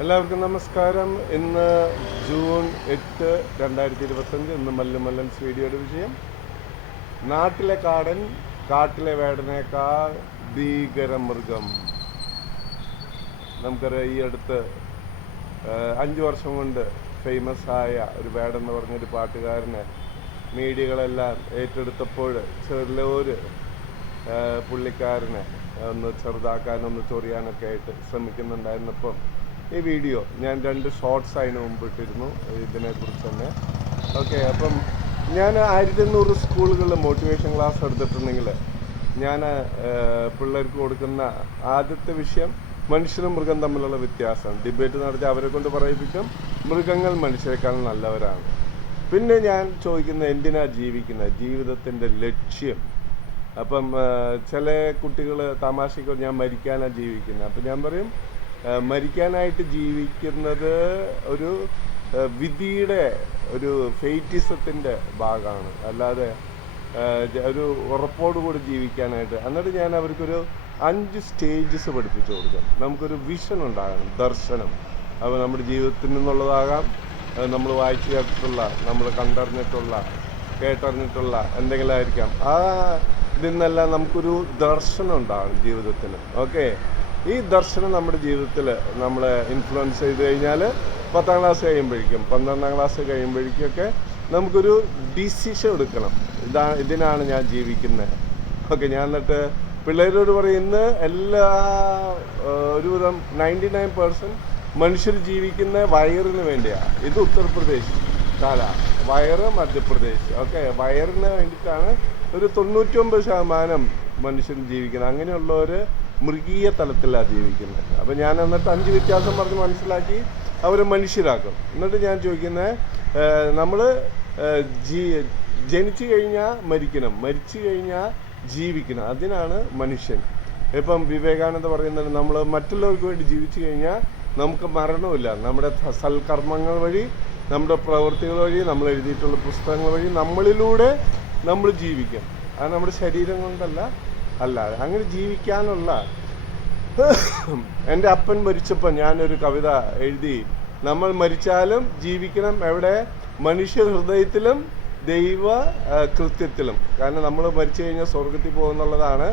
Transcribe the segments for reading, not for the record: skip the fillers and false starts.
എല്ലാവർക്കും നമസ്കാരം. ഇന്ന് ജൂൺ 8, 2025. ഇന്ന് മല്ലൻസ് വീഡിയോയുടെ വിഷയം നാട്ടിലെ കാടൻ കാട്ടിലെ വേടനേക്കാൾ ഭീകരമൃഗം. നമുക്കറിയാം, ഈ അടുത്ത് 5 വർഷം കൊണ്ട് ഫേമസ് ആയ ഒരു വേടൻ എന്ന് പറഞ്ഞൊരു പാട്ടുകാരനെ മീഡിയകളെല്ലാം ഏറ്റെടുത്തപ്പോൾ ചെറിയൊരു പുള്ളിക്കാരനെ ഒന്ന് ചെറുതാക്കാനും ഒന്ന് ചൊറിയാനൊക്കെ ആയിട്ട് ശ്രമിക്കുന്നുണ്ടായിരുന്നപ്പം ഈ വീഡിയോ ഞാൻ 2 ഷോർട്സ് അതിന് മുമ്പ് ഇട്ടിരുന്നു ഇതിനെക്കുറിച്ച് തന്നെ. ഓക്കെ, അപ്പം ഞാൻ 1200 സ്കൂളുകളിൽ മോട്ടിവേഷൻ ക്ലാസ് എടുത്തിട്ടുണ്ടെങ്കിൽ ഞാൻ പിള്ളേർക്ക് കൊടുക്കുന്ന ആദ്യത്തെ വിഷയം മനുഷ്യനും മൃഗം തമ്മിലുള്ള വ്യത്യാസം. ഡിബേറ്റ് നടത്തി അവരെ കൊണ്ട് പറയിപ്പിക്കും മൃഗങ്ങൾ മനുഷ്യരെക്കാൾ നല്ലവരാണ്. പിന്നെ ഞാൻ ചോദിക്കുന്നത് എന്തിനാ ജീവിക്കുന്നത്, ജീവിതത്തിൻ്റെ ലക്ഷ്യം. അപ്പം ചില കുട്ടികൾ തമാശയ്ക്ക് ഞാൻ മരിക്കാനാണ് ജീവിക്കുന്നത്. അപ്പം ഞാൻ പറയും, മരിക്കാനായിട്ട് ജീവിക്കുന്നത് ഒരു വിധിയുടെ ഒരു ഫെയ്റ്റിസത്തിൻ്റെ ഭാഗമാണ്, അല്ലാതെ ഒരു ഉറപ്പോടുകൂടി ജീവിക്കാനായിട്ട്. എന്നിട്ട് ഞാൻ അവർക്കൊരു 5 സ്റ്റേജസ് പഠിപ്പിച്ചു കൊടുക്കും. നമുക്കൊരു വിഷൻ ഉണ്ടാകണം, ദർശനം. അപ്പോൾ നമ്മുടെ ജീവിതത്തിൽ നിന്നുള്ളതാകാം, നമ്മൾ വായിച്ചു കേട്ടിട്ടുള്ള, നമ്മൾ കണ്ടറിഞ്ഞിട്ടുള്ള, കേട്ടറിഞ്ഞിട്ടുള്ള എന്തെങ്കിലും ആയിരിക്കാം. ആ ഇതിൽ നിന്നെല്ലാം നമുക്കൊരു ദർശനം ഉണ്ടാകണം ജീവിതത്തിന്. ഓക്കെ, ഈ ദർശനം നമ്മുടെ ജീവിതത്തിൽ നമ്മളെ ഇൻഫ്ലുവൻസ് ചെയ്ത് കഴിഞ്ഞാൽ 10ാം ക്ലാസ് കഴിയുമ്പോഴേക്കും 12ാം ക്ലാസ് കഴിയുമ്പോഴേക്കൊക്കെ നമുക്കൊരു ഡിസിഷൻ എടുക്കണം. ഇതിനാണ് ഞാൻ ജീവിക്കുന്നത്. ഓക്കെ, ഞാൻ എന്നിട്ട് പിള്ളേരോട് പറയും, ഇന്ന് ഒരുവിധം 99% മനുഷ്യർ ജീവിക്കുന്ന വയറിന് വേണ്ടിയാണ്. ഇത് ഉത്തർപ്രദേശ് വയറ്, മധ്യപ്രദേശ്. ഓക്കെ, വയറിന് വേണ്ടിയിട്ടാണ് ഒരു 99% മനുഷ്യൻ ജീവിക്കുന്നത്. അങ്ങനെയുള്ളവർ മൃഗീയ തലത്തിലാണ് ജീവിക്കുന്നത്. അപ്പം ഞാൻ എന്നിട്ട് 5 വ്യത്യാസം പറഞ്ഞ് മനസ്സിലാക്കി അവരെ മനുഷ്യരാക്കും. എന്നിട്ട് ഞാൻ ചോദിക്കുന്നത്, നമ്മൾ ജനിച്ചു കഴിഞ്ഞാൽ മരിക്കണം, മരിച്ചു കഴിഞ്ഞാൽ ജീവിക്കണം. അതിനാണ് മനുഷ്യൻ. ഇപ്പം വിവേകാനന്ദ പറയുന്നത്, നമ്മൾ മറ്റുള്ളവർക്ക് വേണ്ടി ജീവിച്ചു കഴിഞ്ഞാൽ നമുക്ക് മരണമില്ല. നമ്മുടെ സൽക്കർമ്മങ്ങൾ വഴി, നമ്മുടെ പ്രവൃത്തികൾ വഴി, നമ്മൾ എഴുതിയിട്ടുള്ള പുസ്തകങ്ങൾ വഴി നമ്മളിലൂടെ നമ്മൾ ജീവിക്കും. അത് നമ്മുടെ ശരീരം കൊണ്ടല്ല, അല്ലാതെ അങ്ങനെ ജീവിക്കാനുള്ള. എൻ്റെ അപ്പൻ മരിച്ചപ്പോൾ ഞാനൊരു കവിത എഴുതി, നമ്മൾ മരിച്ചാലും ജീവിക്കണം എവിടെ? മനുഷ്യ ഹൃദയത്തിലും ദൈവ കൃത്യത്തിലും. കാരണം നമ്മൾ മരിച്ചു കഴിഞ്ഞാൽ സ്വർഗത്തിൽ പോകുന്നുള്ളതാണ്.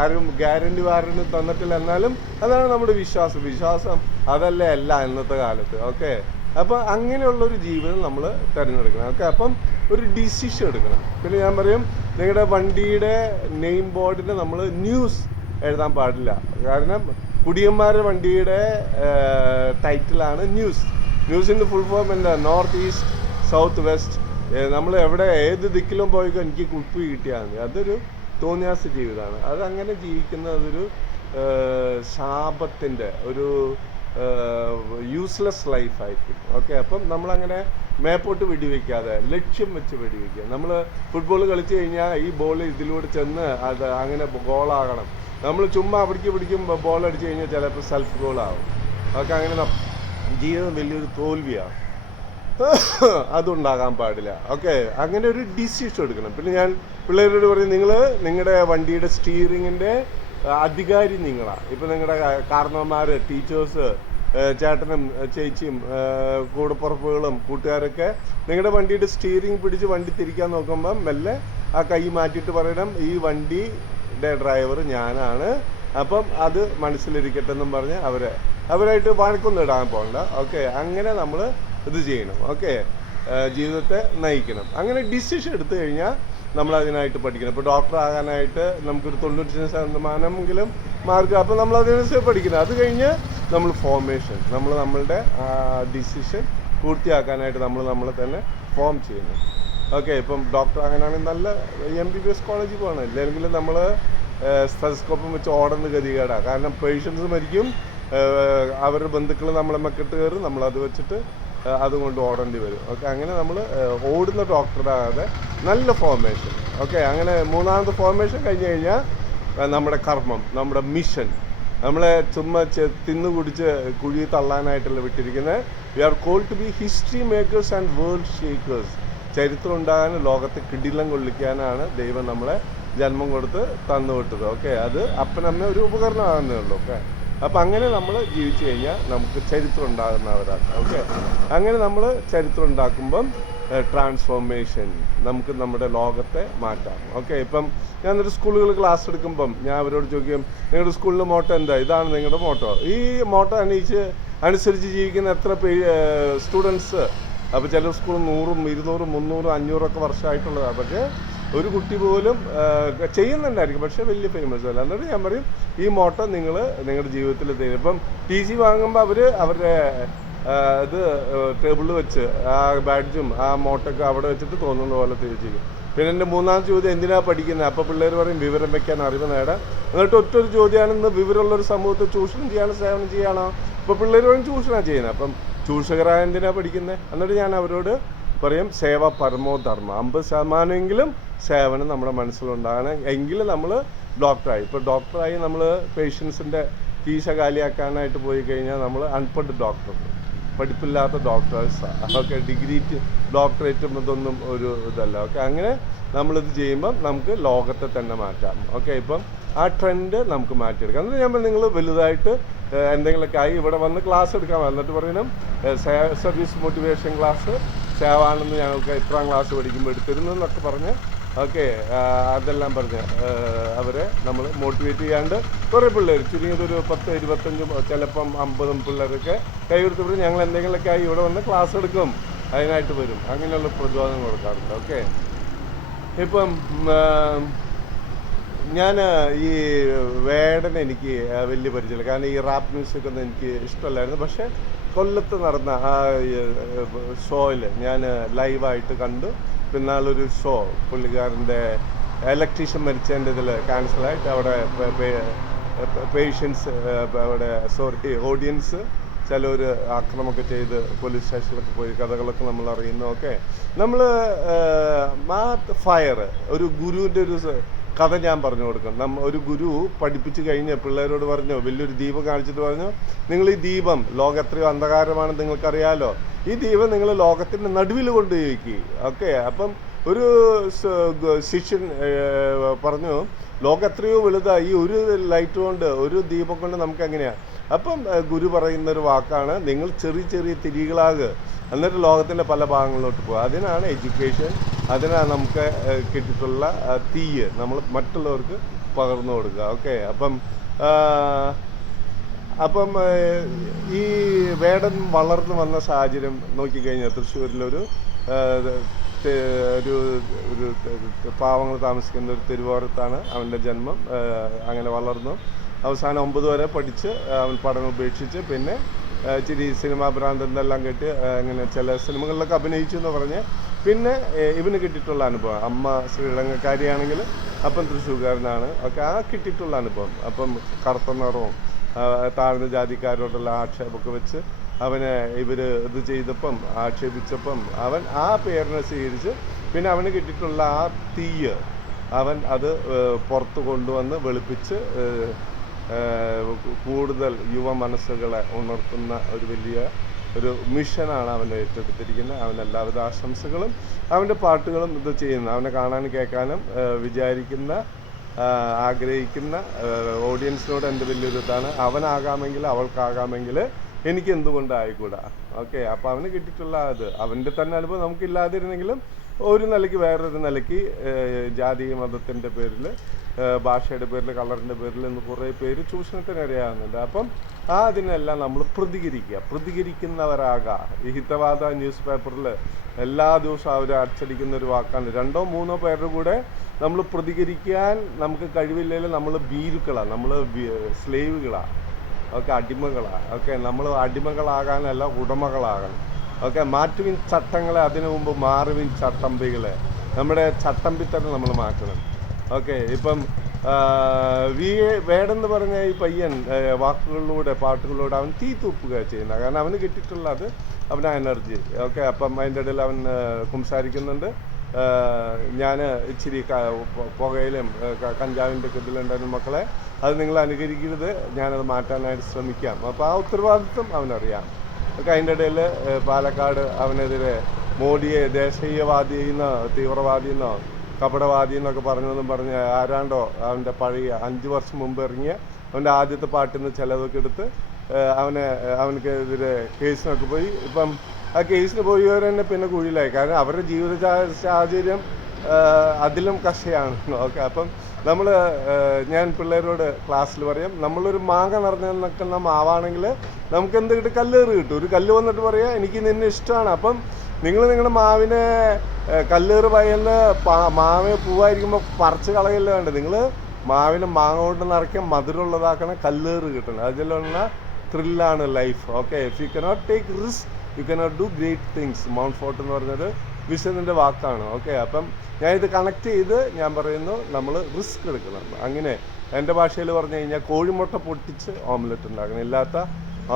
ആരും ഗ്യാരണ്ടി വാറണ്ടി തന്നിട്ടില്ല, എന്നാലും അതാണ് നമ്മുടെ വിശ്വാസം. അതല്ലേ അല്ല ഇന്നത്തെ കാലത്ത്. ഓക്കെ, അപ്പം അങ്ങനെയുള്ളൊരു ജീവിതം നമ്മൾ തിരഞ്ഞെടുക്കണം. ഓക്കെ, അപ്പം ഒരു ഡിസിഷൻ എടുക്കണം. പിന്നെ ഞാൻ പറയും, നിങ്ങളുടെ വണ്ടിയുടെ നെയിം ബോർഡിൽ നമ്മൾ ന്യൂസ് എഴുതാൻ പാടില്ല. കാരണം കുടിയന്മാരുടെ വണ്ടിയുടെ ടൈറ്റിലാണ് ന്യൂസ്. ന്യൂസിൻ്റെ ഫുൾ ഫോം എന്താ? North east, south west. നമ്മൾ എവിടെ ഏത് ദിക്കിലും പോയിക്കോ എനിക്ക് കുപ്പി കിട്ടിയാൽ മതി. അതൊരു തോന്നിയാസ ജീവിതമാണ്. അതങ്ങനെ ജീവിക്കുന്നത് അതൊരു ശാപത്തിൻ്റെ ഒരു യൂസ്ലെസ് ലൈഫായിരിക്കും. ഓക്കെ, അപ്പം നമ്മളങ്ങനെ മേപ്പോട്ട് വെടിവെക്കാതെ ലക്ഷ്യം വെച്ച് വെടിവെക്കുക. നമ്മൾ ഫുട്ബോൾ കളിച്ചു കഴിഞ്ഞാൽ ഈ ബോൾ ഇതിലൂടെ ചെന്ന് അത് അങ്ങനെ ഗോളാകണം. നമ്മൾ ചുമ്മാ പിടിക്കും ബോൾ അടിച്ചു കഴിഞ്ഞാൽ ചിലപ്പോൾ സെൽഫ് ഗോളാവും. അതൊക്കെ അങ്ങനെ ജീവിതം വലിയൊരു തോൽവിയാണ്. അതുണ്ടാകാൻ പാടില്ല. ഓക്കെ, അങ്ങനെ ഒരു ഡിസിഷൻ എടുക്കണം. പിന്നെ ഞാൻ പിള്ളേരോട് പറയും, നിങ്ങൾ നിങ്ങളുടെ വണ്ടിയുടെ സ്റ്റീറിങ്ങിൻ്റെ അധികാരി നിങ്ങളാണ്. ഇപ്പം നിങ്ങളുടെ കാരണവന്മാർ, ടീച്ചേഴ്സ്, ചേട്ടനും ചേച്ചിയും കൂടപ്പുറപ്പുകളും കൂട്ടുകാരൊക്കെ നിങ്ങളുടെ വണ്ടിയുടെ സ്റ്റീറിങ് പിടിച്ച് വണ്ടി തിരിക്കാൻ നോക്കുമ്പം മെല്ലെ ആ കൈ മാറ്റിയിട്ട് പറയണം, ഈ വണ്ടിയുടെ ഡ്രൈവർ ഞാനാണ്, അപ്പം അത് മനസ്സിലിരിക്കട്ടെ എന്നും പറഞ്ഞ് അവരായിട്ട് വഴക്കൊന്നും ഇടാൻ പോകണ്ട. ഓക്കെ, അങ്ങനെ നമ്മൾ ഇത് ചെയ്യണം. ഓക്കെ, ജീവിതത്തെ നയിക്കണം. അങ്ങനെ ഡിസിഷൻ എടുത്തു കഴിഞ്ഞാൽ നമ്മൾ അതിനായിട്ട് പഠിക്കണം. ഇപ്പോൾ ഡോക്ടർ ആകാനായിട്ട് നമുക്കൊരു 95% മാർക്ക്, അപ്പോൾ നമ്മൾ അതിനനുസരിച്ച് പഠിക്കണം. അത് കഴിഞ്ഞ് നമ്മൾ ഫോർമേഷൻ, നമ്മളുടെ ഡിസിഷൻ പൂർത്തിയാക്കാനായിട്ട് നമ്മളെ തന്നെ ഫോം ചെയ്യണം. ഓക്കെ, ഇപ്പം ഡോക്ടർ ആകാനാണെങ്കിൽ നല്ല MBBS കോളേജിൽ പോകണം. ഇല്ലെങ്കിൽ നമ്മൾ സ്റ്റെതസ്കോപ്പും വെച്ച് ഓടുന്ന ഗതികേടാണ്. കാരണം പേഷ്യൻസ് മരിക്കും, അവരുടെ ബന്ധുക്കൾ നമ്മളെ മെക്കിട്ട് കയറും, നമ്മളത് വെച്ചിട്ട് അതുകൊണ്ട് ഓടേണ്ടി വരും. ഓക്കെ, അങ്ങനെ നമ്മൾ ഓടുന്ന ഡോക്ടറാകാതെ നല്ല ഫോർമേഷൻ. ഓക്കെ, അങ്ങനെ 3ാമത്തെ ഫോർമേഷൻ കഴിഞ്ഞ് കഴിഞ്ഞാൽ നമ്മുടെ കർമ്മം, നമ്മുടെ മിഷൻ. നമ്മളെ ചുമ്മാ തിന്നു കുടിച്ച് കുഴി തള്ളാനായിട്ടല്ല വിട്ടിരിക്കുന്നത്. We are called to be history makers and world shakers. ചരിത്രം ഉണ്ടാകാനും ലോകത്തെ കിടിലം കൊള്ളിക്കാനാണ് ദൈവം നമ്മളെ ജന്മം കൊടുത്ത് തന്നു വിട്ടത്. ഓക്കെ, അത് അപ്പനമ്മ ഒരു ഉപകരണമാകുന്നേ ഉള്ളൂ. ഓക്കെ, അപ്പം അങ്ങനെ നമ്മൾ ജീവിച്ചു കഴിഞ്ഞാൽ നമുക്ക് ചരിത്രം ഉണ്ടാകുന്നവരാണ്. ഓക്കെ, അങ്ങനെ നമ്മൾ ചരിത്രം ഉണ്ടാക്കുമ്പം ട്രാൻസ്ഫോർമേഷൻ, നമുക്ക് നമ്മുടെ ലോകത്തെ മാറ്റാം. ഓക്കെ, ഇപ്പം ഞാനൊരു സ്കൂളുകൾ ക്ലാസ് എടുക്കുമ്പം ഞാൻ അവരോട് ചോദിക്കും, നിങ്ങളുടെ സ്കൂളിൻ്റെ മോട്ടോ എന്താ? ഇതാണ് നിങ്ങളുടെ മോട്ടോ. ഈ മോട്ടോ അനുസരിച്ച് ജീവിക്കുന്ന എത്ര സ്റ്റുഡൻസ്? അപ്പോൾ ചില സ്കൂൾ 100, 200, 300, 500 വർഷമായിട്ടുള്ളതാണ്. പക്ഷേ ഒരു കുട്ടി പോലും ചെയ്യുന്നുണ്ടായിരിക്കും, പക്ഷേ വലിയ ഫേമസ് അല്ല. എന്നിട്ട് ഞാൻ പറയും, ഈ മോട്ടോ നിങ്ങൾ നിങ്ങളുടെ ജീവിതത്തിൽ തരും. ഇപ്പം TC വാങ്ങുമ്പോൾ അവരുടെ ഇത് ടേബിളിൽ വെച്ച് ആ ബാഡ്ജും ആ മോട്ടൊക്കെ അവിടെ വെച്ചിട്ട് തോന്നുന്ന പോലെ തിരിച്ചിരിക്കും. പിന്നെ എൻ്റെ മൂന്നാമത്തെ ചോദ്യം, എന്തിനാണ് പഠിക്കുന്നത്? അപ്പോൾ പിള്ളേർ പറയും, വിവരം വയ്ക്കാൻ, അറിവ് നേടാൻ. എന്നിട്ട് ഒറ്റൊരു ചോദ്യമാണ്, ഇന്ന് വിവരമുള്ളൊരു സമൂഹത്തെ ചൂഷണം ചെയ്യാനോ സേവനം ചെയ്യാനോ? അപ്പോൾ പിള്ളേർ പറയും ചൂഷണമാണ് ചെയ്യുന്നത്. അപ്പം ചൂഷകരായ എന്തിനാണ് പഠിക്കുന്നത്? എന്നിട്ട് ഞാൻ അവരോട് പറയും, സേവ പരമോ ധർമ്മ. 50% സേവനം നമ്മുടെ മനസ്സിലുണ്ടാകണം, എങ്കിൽ നമ്മൾ ഡോക്ടറായി. ഇപ്പോൾ ഡോക്ടറായി നമ്മൾ പേഷ്യൻസിൻ്റെ കീശ കാലിയാക്കാനായിട്ട് പോയി കഴിഞ്ഞാൽ നമ്മൾ അൺപഡ് ഡോക്ടർ, പഠിപ്പില്ലാത്ത ഡോക്ടേഴ്സാണ്. ഓക്കെ, ഡിഗ്രി ഡോക്ടറേറ്റും ഇതൊന്നും ഒരു ഇതല്ല. ഓക്കെ, അങ്ങനെ നമ്മളിത് ചെയ്യുമ്പം നമുക്ക് ലോകത്തെ തന്നെ മാറ്റാം. ഓക്കെ, ഇപ്പം ആ ട്രെൻഡ് നമുക്ക് മാറ്റിയെടുക്കാം. എന്നിട്ട് ഞാൻ നിങ്ങൾ വലുതായിട്ട് എന്തെങ്കിലുമൊക്കെ ആയി ഇവിടെ വന്ന് ക്ലാസ് എടുക്കാൻ വന്നിട്ട് പറയണം, സർവീസ് മോട്ടിവേഷൻ ക്ലാസ് സേവാണെന്ന് ഞങ്ങൾക്ക് ഇത്രാം ക്ലാസ് പഠിക്കുമ്പോൾ എടുത്തിരുന്നു എന്നൊക്കെ പറഞ്ഞ്, ഓക്കെ, അതെല്ലാം പറഞ്ഞ് അവരെ നമ്മൾ മോട്ടിവേറ്റ് ചെയ്യാണ്ട് കുറേ പിള്ളേർ, ചുരുങ്ങിയതൊരു 10, 25, ചിലപ്പം 50 പിള്ളേരൊക്കെ കൈ കൊടുത്ത് പറയും, ഞങ്ങൾ എന്തെങ്കിലുമൊക്കെ ആയി ഇവിടെ വന്ന് ക്ലാസ് എടുക്കും, അതിനായിട്ട് വരും. അങ്ങനെയുള്ള പ്രചോദനം കൊടുക്കാറുണ്ട്. ഓക്കെ, ഇപ്പം ഞാൻ ഈ വേടൻ എനിക്ക് വലിയ പരിചയമില്ല, കാരണം ഈ റാപ്പ് മ്യൂസിക്കൊന്നും എനിക്ക് ഇഷ്ടമല്ലായിരുന്നു. പക്ഷേ കൊല്ലത്ത് നടന്ന ആ ഷോയിൽ ഞാൻ ലൈവായിട്ട് കണ്ടു. പിന്നാലൊരു ഷോ പുള്ളിക്കാരൻ്റെ ഇലക്ട്രീഷ്യൻ മരിച്ചതിൻ്റെ ഇതിൽ ക്യാൻസലായിട്ട് അവിടെ പേഷ്യൻസ്, അവിടെ ഓഡിയൻസ് ചിലർ ആക്രമമൊക്കെ ചെയ്ത് പോലീസ് സ്റ്റേഷനിലൊക്കെ പോയി കഥകളൊക്കെ നമ്മൾ അറിയുന്നു. ഓക്കെ, നമ്മൾ ഫയർ, ഒരു ഗുരുവിൻ്റെ ഒരു കഥ ഞാൻ പറഞ്ഞു കൊടുക്കും. ഒരു ഗുരു പഠിപ്പിച്ച് കഴിഞ്ഞ് പിള്ളേരോട് പറഞ്ഞു, വലിയൊരു ദീപം കാണിച്ചിട്ട് പറഞ്ഞു, നിങ്ങൾ ഈ ദീപം, ലോകം എത്രയോ അന്ധകാരമാണെന്ന് നിങ്ങൾക്കറിയാലോ, ഈ ദീപം നിങ്ങൾ ലോകത്തിൻ്റെ നടുവിൽ കൊണ്ടുപോയി വയ്ക്കുക. ഓക്കെ, അപ്പം ഒരു ശിഷ്യൻ പറഞ്ഞു, ലോകം എത്രയോ വലുതാണ്, ഈ ഒരു ലൈറ്റ് കൊണ്ട്, ഒരു ദീപം കൊണ്ട് നമുക്ക് എങ്ങനെയാണ്? അപ്പം ഗുരു പറയുന്നൊരു വാക്കാണ്, നിങ്ങൾ ചെറിയ ചെറിയ തിരികളാകുക, എന്നിട്ട് ലോകത്തിൻ്റെ പല ഭാഗങ്ങളിലോട്ട് പോകുക. അതിനാണ് എഡ്യൂക്കേഷൻ, അതിനാണ് നമുക്ക് കിട്ടിയിട്ടുള്ള തീയ് നമ്മൾ മറ്റുള്ളവർക്ക് പകർന്നു കൊടുക്കുക. ഓക്കെ, അപ്പം ഈ വേടൻ വളർന്നു വന്ന സാഹചര്യം നോക്കിക്കഴിഞ്ഞാൽ തൃശ്ശൂരിലൊരു ഒരു പാവങ്ങൾ താമസിക്കുന്ന ഒരു തെരുവോരത്താണ് അവൻ്റെ ജന്മം. അങ്ങനെ വളർന്നു, അവസാനം 9 വരെ പഠിച്ച് അവൻ പഠനം ഉപേക്ഷിച്ച് പിന്നെ ഇച്ചിരി സിനിമാ ഭ്രാന്തെല്ലാം കേട്ട് അങ്ങനെ ചില സിനിമകളിലൊക്കെ അഭിനയിച്ചു എന്ന് പറഞ്ഞ് പിന്നെ ഇവന് കിട്ടിയിട്ടുള്ള അനുഭവം, അമ്മ ശ്രീലങ്കക്കാരിയാണെങ്കിൽ അപ്പം തൃശ്ശൂർക്കാരനാണ്. ഒക്കെ ആ കിട്ടിയിട്ടുള്ള അനുഭവം. അപ്പം കറുത്ത നിറവും താഴ്ന്ന ജാതിക്കാരോടുള്ള ആക്ഷേപമൊക്കെ വെച്ച് അവനെ ഇവർ ഇത് ചെയ്തപ്പം ആക്ഷേപിച്ചപ്പം അവൻ ആ പേരിനെ സ്വീകരിച്ച് പിന്നെ അവന് കിട്ടിയിട്ടുള്ള ആ തീയ് അവൻ അത് പുറത്ത് കൊണ്ടുവന്ന് വെളുപ്പിച്ച് കൂടുതൽ യുവ മനസ്സുകളെ ഉണർത്തുന്ന ഒരു വലിയ ഒരു മിഷനാണ് അവൻ ഏറ്റെടുത്തിരിക്കുന്നത്. അവൻ എല്ലാവിധ ആശംസകളും അവൻ്റെ പാട്ടുകളും ഇത് ചെയ്യുന്നു. അവനെ കാണാനും കേൾക്കാനും വിചാരിക്കുന്ന ആഗ്രഹിക്കുന്ന ഓഡിയൻസിനോട് എൻ്റെ വലിയൊരു ഇതാണ്, അവനാകാമെങ്കിൽ അവൾക്കാകാമെങ്കിൽ എനിക്ക് എന്തുകൊണ്ട് ആയിക്കൂടാ. ഓക്കെ, അപ്പോൾ അവന് കിട്ടിയിട്ടുള്ള അത് അവൻ്റെ തന്നെ അനുഭവം നമുക്കില്ലാതിരുന്നെങ്കിലും ഒരു നിലയ്ക്ക് വേറൊരു നിലയ്ക്ക് ജാതി മതത്തിൻ്റെ പേരിൽ, ഭാഷയുടെ പേരിൽ, കളറിൻ്റെ പേരിൽ എന്ന് കുറേ പേര് ചൂഷണത്തിന് ഇരയാകുന്നുണ്ട്. അപ്പം അതിനെല്ലാം നമ്മൾ പ്രതികരിക്കുന്നവരാകാം. ഈ ഹിതവാദ ന്യൂസ് പേപ്പറിൽ എല്ലാ ദിവസവും അവർ അച്ചടിക്കുന്ന ഒരു വാക്കാണ്, 2 or 3 പേരുടെ കൂടെ നമ്മൾ പ്രതികരിക്കാൻ നമുക്ക് കഴിവില്ലെങ്കിലും നമ്മൾ ഭീരുക്കളാണ്, നമ്മൾ സ്ലേവുകളാണ്. ഓക്കെ, അടിമകളാണ്. ഓക്കെ, നമ്മൾ അടിമകളാകാനല്ല ഉടമകളാകണം. ഓക്കെ, മാറ്റുവിൻ ചട്ടങ്ങളെ, അതിനു മുമ്പ് മാറുവിൻ ചട്ടമ്പികളെ. നമ്മുടെ ചട്ടമ്പിത്തന്നെ നമ്മൾ മാറ്റണം. ഓക്കെ, ഇപ്പം വേടെന്ന് പറഞ്ഞ ഈ പയ്യൻ വാക്കുകളിലൂടെ പാട്ടുകളിലൂടെ അവൻ തീ തൂപ്പുക ചെയ്യുന്നത്. കാരണം അവന് കിട്ടിയിട്ടുള്ളത് അവന് എനർജി. ഓക്കെ, അപ്പം അതിൻ്റെ ഇടയിൽ അവൻ സംസാരിക്കുന്നുണ്ട്, ഞാൻ ഇച്ചിരി പുകയിലും കഞ്ചാവിൻ്റെ ഒക്കെ ഇതിലുണ്ടായിരുന്ന മക്കളെ, അത് നിങ്ങൾ അനുകരിക്കരുത്, ഞാനത് മാറ്റാനായിട്ട് ശ്രമിക്കാം. അപ്പോൾ ആ ഉത്തരവാദിത്വം അവനറിയാം. ഒക്കെ അതിൻ്റെ ഇടയിൽ പാലക്കാട് അവനെതിരെ മോഡിയെ ദേശീയവാദിയെന്നോ തീവ്രവാദിയെന്നോ കപടവാദി എന്നൊക്കെ പറഞ്ഞെന്നും പറഞ്ഞ് ആരാണ്ടോ അവൻ്റെ പഴയ 5 വർഷം മുമ്പ് ഇറങ്ങിയ അവൻ്റെ ആദ്യത്തെ പാട്ടിൽ നിന്ന് ചിലതൊക്കെ എടുത്ത് അവനക്കെതിരെ കേസിനൊക്കെ പോയി. ഇപ്പം ആ കേസിന് പോയവർ തന്നെ പിന്നെ കുഴിയിലായി. കാരണം അവരുടെ ജീവിത സാഹചര്യം അതിലും കഷ്ടയാണ്. ഓക്കെ, അപ്പം ഞാൻ പിള്ളേരോട് ക്ലാസ്സിൽ പറയും, നമ്മളൊരു മാങ്ങ നിറഞ്ഞു നിൽക്കുന്ന മാവാണെങ്കിൽ നമുക്ക് എന്ത് കിട്ടും? കല്ലേറ് കിട്ടും. ഒരു കല്ല് വന്നിട്ട് പറയാം എനിക്ക് നിന്നെ ഇഷ്ടമാണ്. അപ്പം നിങ്ങൾ നിങ്ങളുടെ മാവിനെ കല്ലേറ് പയ്യുന്ന മാവ് പൂവായിരിക്കുമ്പോൾ പറിച്ച് കളയല്ല വേണ്ടത്. നിങ്ങൾ മാവിനെ മാങ്ങ കൊണ്ട് നിറയ്ക്കാൻ മധുരമുള്ളതാക്കണം, കല്ലേറ് കിട്ടണം. അതിലുള്ള ത്രില്ലാണ് life. Okay, if you cannot take risk you cannot do great things. Montfort എന്ന് പറഞ്ഞത് വിശുദ്ധൻ്റെ വാക്കാണ്. ഓക്കെ, അപ്പം ഞാനിത് കണക്ട് ചെയ്ത് ഞാൻ പറയുന്നു, നമ്മൾ റിസ്ക് എടുക്കണം. അങ്ങനെ എൻ്റെ ഭാഷയിൽ പറഞ്ഞു കഴിഞ്ഞാൽ കോഴിമുട്ട പൊട്ടിച്ച് ഓംലെറ്റ് ഉണ്ടാക്കണം. ഇല്ലാത്ത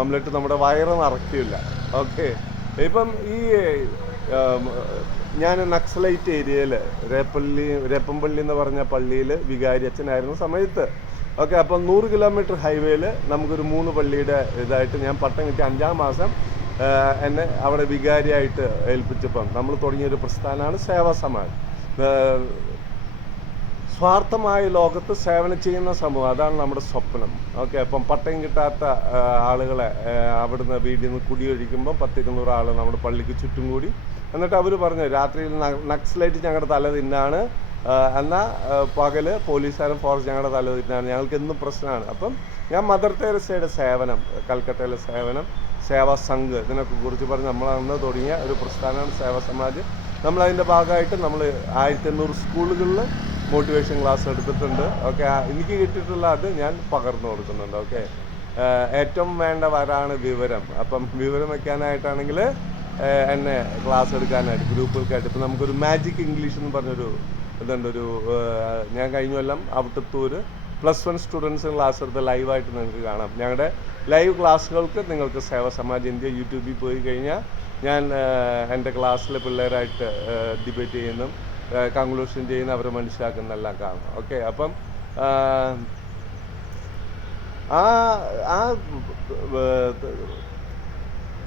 ഓംലെറ്റ് നമ്മുടെ വയറ് നിറയ്ക്കില്ല. ഓക്കെ, ഇപ്പം ഈ ഞാൻ നക്സലൈറ്റ് ഏരിയയിൽ രേപ്പമ്പള്ളി എന്ന് പറഞ്ഞ പള്ളിയിൽ വികാരി അച്ഛനായിരുന്ന സമയത്ത്, ഓക്കെ, അപ്പം 100 കിലോമീറ്റർ ഹൈവേയിൽ നമുക്കൊരു 3 പള്ളിയുടെ ഇതായിട്ട് ഞാൻ പട്ടം കിട്ടി 5-ാം മാസം എന്നെ അവിടെ വികാരിയായിട്ട് ഏൽപ്പിച്ചപ്പം നമ്മൾ തുടങ്ങിയൊരു പ്രസ്ഥാനമാണ് സേവാ സമാജ്. സ്വാർത്ഥമായ ലോകത്ത് സേവനം ചെയ്യുന്ന സമൂഹം, അതാണ് നമ്മുടെ സ്വപ്നം. ഓക്കെ, അപ്പം പട്ടയം കിട്ടാത്ത ആളുകളെ അവിടുന്ന് വീട്ടിൽ നിന്ന് കുടിയൊഴിക്കുമ്പം 10-200 ആൾ നമ്മുടെ പള്ളിക്ക് ചുറ്റും കൂടി. എന്നിട്ട് അവർ പറഞ്ഞു, രാത്രിയിൽ നക്സലൈറ്റ് ഞങ്ങളുടെ തല തിന്നാണ്, എന്നാൽ പകല് പോലീസുകാരും ഫോറസ്റ്റ് ഞങ്ങളുടെ തല തിന്നാണ്, ഞങ്ങൾക്ക് എന്നും പ്രശ്നമാണ്. അപ്പം ഞാൻ മദർ തെരേസയുടെ സേവനം, കൽക്കട്ടയിലെ സേവനം, സേവാ സംഘ്, ഇതിനൊക്കെ കുറിച്ച് പറഞ്ഞ് നമ്മളന്ന് തുടങ്ങിയ ഒരു പ്രസ്ഥാനമാണ് സേവാ സമാജ്. നമ്മളതിൻ്റെ ഭാഗമായിട്ട് നമ്മൾ 1800 സ്കൂളുകളിൽ മോട്ടിവേഷൻ ക്ലാസ് എടുത്തിട്ടുണ്ട്. ഓക്കെ, എനിക്ക് കിട്ടിയിട്ടുള്ള അത് ഞാൻ പകർന്നു കൊടുക്കുന്നുണ്ട്. ഓക്കെ, ഏറ്റവും വേണ്ട വരാണ് വിവരം. അപ്പം വിവരം വയ്ക്കാനായിട്ടാണെങ്കിൽ എന്നെ ക്ലാസ് എടുക്കാനായിട്ട് ഗ്രൂപ്പുകൾക്കായിട്ട് ഇപ്പം നമുക്കൊരു മാജിക് ഇംഗ്ലീഷ് എന്ന് പറഞ്ഞൊരു ഇതുണ്ട്. ഞാൻ കഴിഞ്ഞ കൊല്ലം അവിട്ടത്തൂർ +1 സ്റ്റുഡൻസിന് ക്ലാസ് എടുത്ത് ലൈവായിട്ട് നിങ്ങൾക്ക് കാണാം. ഞങ്ങളുടെ ലൈവ് ക്ലാസ്സുകൾക്ക് നിങ്ങൾക്ക് സേവാ സമാജ് ഇന്ത്യ യൂട്യൂബിൽ പോയി കഴിഞ്ഞാൽ ഞാൻ എൻ്റെ ക്ലാസ്സിലെ പിള്ളേരായിട്ട് ഡിബേറ്റ് ചെയ്യുന്നതും കൺക്ലൂഷൻ ചെയ്യുന്ന അവരെ മനസ്സിലാക്കുന്നതെല്ലാം കാണാം. ഓക്കെ, അപ്പം ആ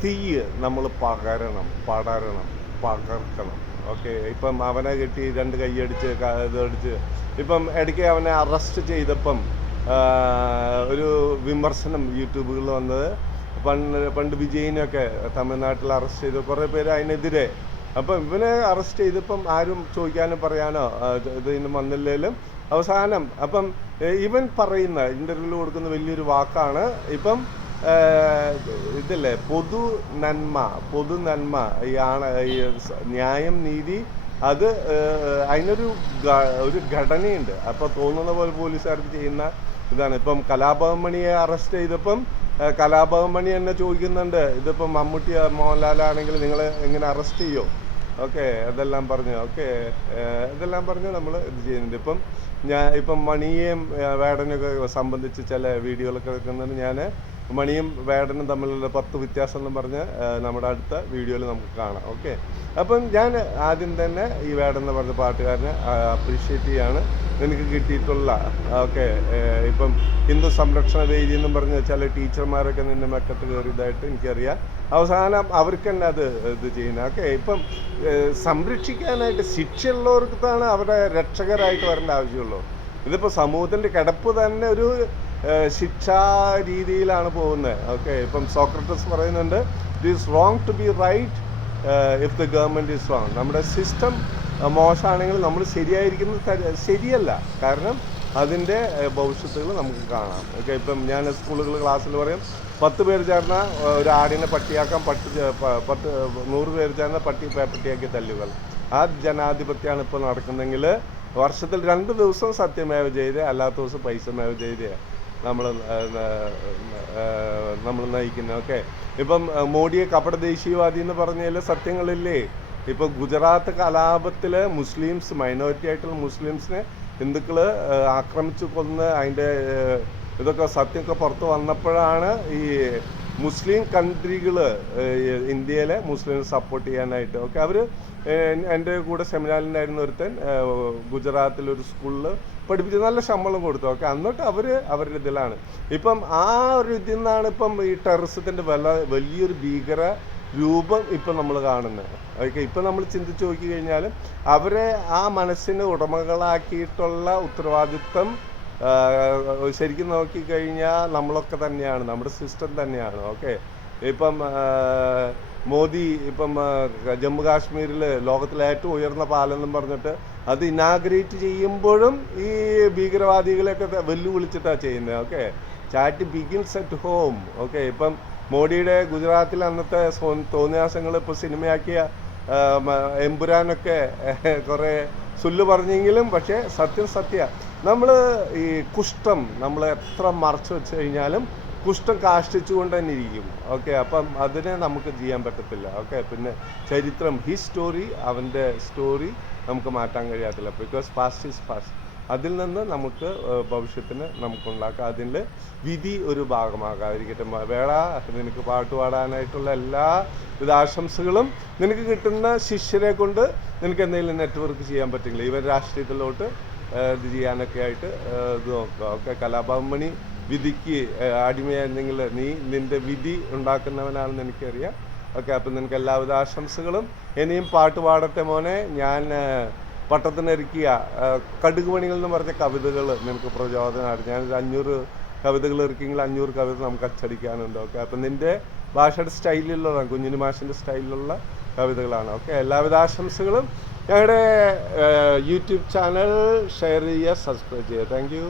തീയ് നമ്മൾ പടരണം. ഓക്കെ, ഇപ്പം അവനെ കിട്ടി 2 കൈയടിച്ച് ഇതടിച്ച്. ഇപ്പം ഇടയ്ക്ക് അവനെ അറസ്റ്റ് ചെയ്തപ്പം ഒരു വിമർശനം യൂട്യൂബുകളിൽ വന്നത്, പണ്ട് വിജയിനൊക്കെ തമിഴ്നാട്ടിൽ അറസ്റ്റ് ചെയ്ത് കുറേ പേര് അതിനെതിരെ. അപ്പം ഇവനെ അറസ്റ്റ് ചെയ്തപ്പം ആരും ചോദിക്കാനോ പറയാനോ ഇതിന് വന്നില്ലേലും അവസാനം അപ്പം ഇവൻ പറയുന്ന ഇൻ്റർവ്യൂവിൽ കൊടുക്കുന്ന വലിയൊരു വാക്കാണ് ഇപ്പം ഇതില്ലേ പൊതു നന്മ ഈ ന്യായം, നീതി, അത് അതിനൊരു ഘടനയുണ്ട്. അപ്പോൾ തോന്നുന്ന പോലെ പോലീസുകാർക്ക് ചെയ്യുന്ന ഇതാണ്. ഇപ്പം കലാഭവൻ മണിയെ അറസ്റ്റ് ചെയ്തപ്പം കലാഭവൻ മണി എന്നെ ചോദിക്കുന്നുണ്ട്, ഇതിപ്പം മമ്മൂട്ടി മോഹൻലാലാണെങ്കിൽ നിങ്ങൾ എങ്ങനെ അറസ്റ്റ് ചെയ്യോ? ഓക്കെ, ഇതെല്ലാം പറഞ്ഞു നമ്മൾ ഇത് ചെയ്യുന്നുണ്ട്. ഇപ്പം മണിയെയും വേടനൊക്കെ സംബന്ധിച്ച് ചില വീഡിയോകളൊക്കെ എടുക്കുന്നുണ്ട്. ഞാൻ മണിയും വേടനും തമ്മിലുള്ള 10 വ്യത്യാസം എന്ന് പറഞ്ഞ് നമ്മുടെ അടുത്ത വീഡിയോയിൽ നമുക്ക് കാണാം. ഓക്കെ, അപ്പം ഞാൻ ആദ്യം തന്നെ ഈ വേടൻ എന്ന് പറഞ്ഞ പാട്ടുകാരനെ അപ്രീഷിയേറ്റ് ചെയ്യാണ്. എനിക്ക് കിട്ടിയിട്ടുള്ള ഓക്കെ, ഇപ്പം ഹിന്ദു സംരക്ഷണ വേദി എന്നും പറഞ്ഞ് ചില ടീച്ചർമാരൊക്കെ നിന്നെ മെക്കത്ത് കയറിയതായിട്ട് എനിക്കറിയാം. അവസാനം അവർക്ക് തന്നെ അത് ഇത് ചെയ്യുന്നത്. ഓക്കെ, ഇപ്പം സംരക്ഷിക്കാനായിട്ട് ശിക്ഷയുള്ളവർക്കാണ് അവരുടെ രക്ഷകരായിട്ട് വരേണ്ട ആവശ്യമുള്ളൂ. ഇതിപ്പോൾ സമൂഹത്തിൻ്റെ കിടപ്പ് തന്നെ ഒരു ശിക്ഷാ രീതിയിലാണ് പോകുന്നത്. ഓക്കെ, ഇപ്പം സോക്രട്ടസ് പറയുന്നുണ്ട്, it is wrong to be right if the government is wrong. നമ്മുടെ സിസ്റ്റം മോശമാണെങ്കിൽ നമ്മൾ ശരിയായിരിക്കുന്നത് ശരിയല്ല. കാരണം അതിൻ്റെ ഭവിഷ്യത്തുകൾ നമുക്ക് കാണാം. ഓക്കെ, ഇപ്പം ഞാൻ സ്കൂളുകൾ ക്ലാസ്സിൽ പറയും, 10 പേര് ചേർന്ന ഒരു ആടിനെ പട്ടിയാക്കാൻ 100 പേര് ചേർന്ന പട്ടിയാക്കി തല്ലുകൾ. ആ ജനാധിപത്യമാണ് ഇപ്പോൾ നടക്കുന്നതെങ്കിൽ വർഷത്തിൽ 2 ദിവസം സത്യമേവ ചെയ്ത്, അല്ലാത്ത ദിവസം പൈസമേവ ചെയ്ത് നമ്മൾ നയിക്കുന്നത്. ഓക്കെ, ഇപ്പം മോഡിയെ കപട ദേശീയവാദി എന്ന് പറഞ്ഞതിൽ സത്യങ്ങളില്ലേ? ഇപ്പോൾ ഗുജറാത്ത് കലാപത്തിൽ മുസ്ലിംസ്, മൈനോറിറ്റി ആയിട്ടുള്ള മുസ്ലിംസിനെ ഹിന്ദുക്കൾ ആക്രമിച്ച് കൊന്ന് അതിൻ്റെ ഇതൊക്കെ സത്യമൊക്കെ പുറത്ത് വന്നപ്പോഴാണ് ഈ മുസ്ലിം കൺട്രികൾ ഇന്ത്യയിലെ മുസ്ലിംസ് സപ്പോർട്ട് ചെയ്യാനായിട്ട്. ഓക്കെ, അവർ എൻ്റെ കൂടെ സെമിനാറിലുണ്ടായിരുന്ന ഒരുത്തൻ ഗുജറാത്തിലൊരു സ്കൂളിൽ പഠിപ്പിച്ച് നല്ല ശമ്പളം കൊടുത്തു. ഓക്കെ, എന്നിട്ട് അവരുടെ ഇതിലാണ് ഇപ്പം ആ ഒരു ഇതിൽ നിന്നാണ് ഇപ്പം ഈ ടെററിസത്തിൻ്റെ വലിയൊരു ഭീകര രൂപം ഇപ്പം നമ്മൾ കാണുന്നത്. ഓക്കെ, ഇപ്പം നമ്മൾ ചിന്തിച്ച് നോക്കി കഴിഞ്ഞാൽ അവരെ ആ മനസ്സിന് ഉടമകളാക്കിയിട്ടുള്ള ഉത്തരവാദിത്വം ശരിക്കും നോക്കിക്കഴിഞ്ഞാൽ നമ്മളൊക്കെ തന്നെയാണ്, നമ്മുടെ സിസ്റ്റം തന്നെയാണ്. ഓക്കെ, ഇപ്പം മോദി ഇപ്പം ജമ്മു കാശ്മീരിൽ ലോകത്തിലെ ഏറ്റവും ഉയർന്ന പാലം എന്നും പറഞ്ഞിട്ട് അത് ഇനാഗ്രേറ്റ് ചെയ്യുമ്പോഴും ഈ ഭീകരവാദികളെയൊക്കെ വെല്ലുവിളിച്ചിട്ടാണ് ചെയ്യുന്നത്. Okay, chat begins at home. Okay, ഇപ്പം മോഡിയുടെ ഗുജറാത്തിൽ അന്നത്തെ തോന്നിയാസങ്ങൾ ഇപ്പോൾ സിനിമയാക്കിയ എമ്പുരാനൊക്കെ കുറേ സുല്ല് പറഞ്ഞെങ്കിലും പക്ഷേ സത്യം നമ്മൾ ഈ കുഷ്ഠം നമ്മൾ എത്ര മറച്ചു വെച്ച് കഴിഞ്ഞാലും കുഷ്ഠം കാഷ്ടിച്ചുകൊണ്ട് തന്നെ ഇരിക്കും. ഓക്കെ, അപ്പം അതിനെ നമുക്ക് ചെയ്യാൻ പറ്റത്തില്ല. ഓക്കെ, പിന്നെ ചരിത്രം, സ്റ്റോറി, അവൻ്റെ സ്റ്റോറി നമുക്ക് മാറ്റാൻ കഴിയാത്തില്ല. Because past is past. അതിൽ നിന്ന് നമുക്ക് ഭവിഷ്യത്തിന് നമുക്കുണ്ടാക്കാം. അതിൽ വിധി ഒരു ഭാഗമാകാതിരിക്കട്ടെ. വേള, നിനക്ക് പാട്ട് പാടാനായിട്ടുള്ള എല്ലാ ആശംസകളും. നിനക്ക് കിട്ടുന്ന ശിഷ്യരെ കൊണ്ട് നിനക്ക് എന്തെങ്കിലും നെറ്റ്വർക്ക് ചെയ്യാൻ പറ്റില്ല, ഇവർ രാഷ്ട്രീയത്തിലോട്ട് ഇത് ചെയ്യാനൊക്കെ ആയിട്ട് ഇത് നോക്കുക. ഓക്കെ, കലാഭവൻ മണി വിധിക്ക് അടിമയായിരുന്നെങ്കിൽ നീ നിൻ്റെ വിധി ഉണ്ടാക്കുന്നവനാണെന്ന് എനിക്കറിയാം. ഓക്കെ, അപ്പം നിനക്ക് എല്ലാവിധ ആശംസകളും. ഇനിയും പാട്ട് പാടട്ടെ മോനെ. ഞാൻ പട്ടത്തിനൊരുക്കിയ കടുക് പണികൾ എന്ന് പറഞ്ഞ കവിതകൾ നിനക്ക് പ്രചോദനമാണ്. ഞാനൊരു 500 കവിതകൾ ഇറക്കിയെങ്കിൽ 500 കവിത നമുക്ക് അച്ചടിക്കാനുണ്ട്. ഓക്കെ, അപ്പം നിൻ്റെ ഭാഷയുടെ സ്റ്റൈലിലുള്ളതാണ്, കുഞ്ഞിന് മാഷിൻ്റെ സ്റ്റൈലിലുള്ള കവിതകളാണ്. ഓക്കെ, എല്ലാവിധ ആശംസകളും. ഞങ്ങളുടെ യൂട്യൂബ് ചാനൽ ഷെയർ ചെയ്യുക, സബ്സ്ക്രൈബ് ചെയ്യുക. Thank you.